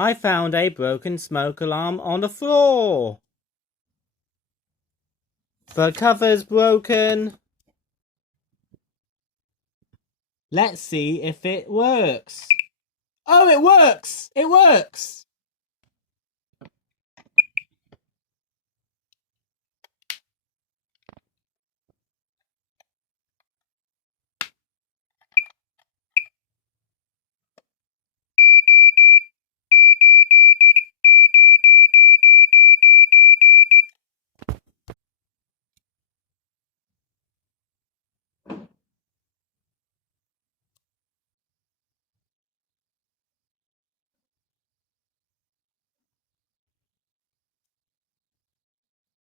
I found a broken smoke alarm on the floor. The cover's broken. Let's see if it works. Oh, it works! It works!